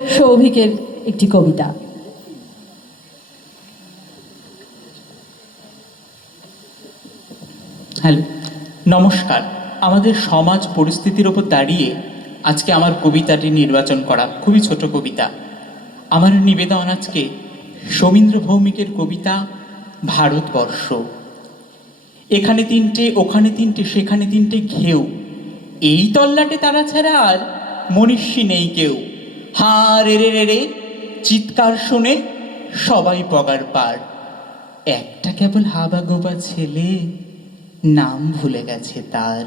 সৌভিকের একটি কবিতা। হ্যালো, নমস্কার। আমাদের সমাজ পরিস্থিতির ওপর দাঁড়িয়ে আজকে আমার কবিতাটি নির্বাচন করা, খুবই ছোট কবিতা। আমার নিবেদন আজকে শমীন্দ্র ভৌমিকের কবিতা ভারতবর্ষ। এখানে তিনটে, ওখানে তিনটে, সেখানে তিনটে ঘেউ, এই তল্লাটে তারা ছাড়া আর মনীষী নেই কেউ। হাঁ রে রে রে রে, চিৎকার শুনে সবাই পগার পার। একটা কেবল হাবাগোবা ছেলে, নাম ভুলে গেছে তার।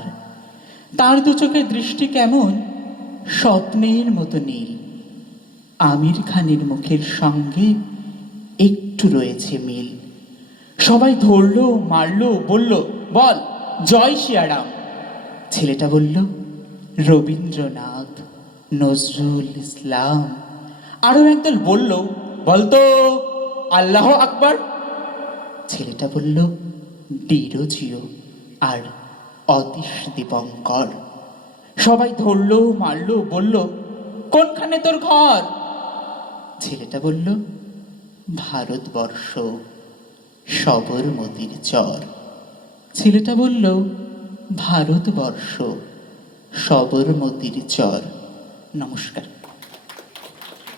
তার দু চোখের দৃষ্টি কেমন স্বপ্নের মতো নীল। আমির খানের মুখের সঙ্গে একটু রয়েছে মিল। সবাই ধরলো, মারলো, বলল বল জয় শিয়ারাম। ছেলেটা বলল রবীন্দ্রনাথ, নজরুল ইসলাম। আরো একদল বলল বলতো আল্লাহ আকবার। ছেলেটা বলল ডিরোজিও আর অতীশ দীপঙ্কর। সবাই ধরলো, মারলো, বলল কোনখানে তোর ঘর। ছেলেটা বলল ভারতবর্ষ, সবরমতির চর। ছেলেটা বলল ভারতবর্ষ, সবরমতির চর। নমস্কার।